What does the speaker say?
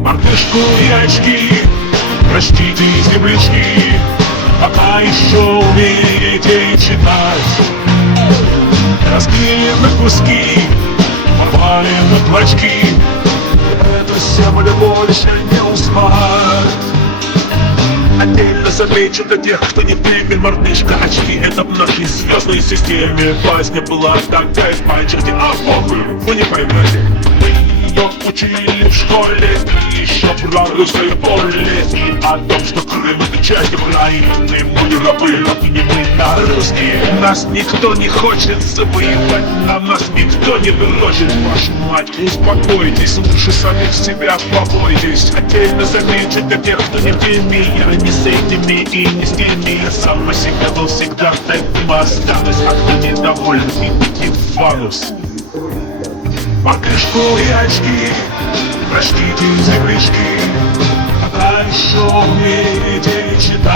Мартышку и очки, простите, землячки, пока еще умеете читать. Разбили на куски, попали на клочки, эту землю больше не успать. Отдельно замечу для тех, кто не в теме: мартышка, очки — это в нашей звездной системе. Басня была такая в мальчике, а похуй, вы не поймете. Мы ее учили в школе, и еще про русское поле, и о том, что Крым — это часть Украины. Мы рабы, но не мы, а русские. Нас никто не хочет завоевать, а нас никто не вырочит. Вашу мать, успокойтесь, лучше самих себя побойтесь. Отдельно замечу для тех, кто не в теме: я не с этими и не с теми. Я сам по себе был всегда таким, останусь. А кто недоволен, идите в фанус. Мартышку и очки, простите, землячки, пока еще умеете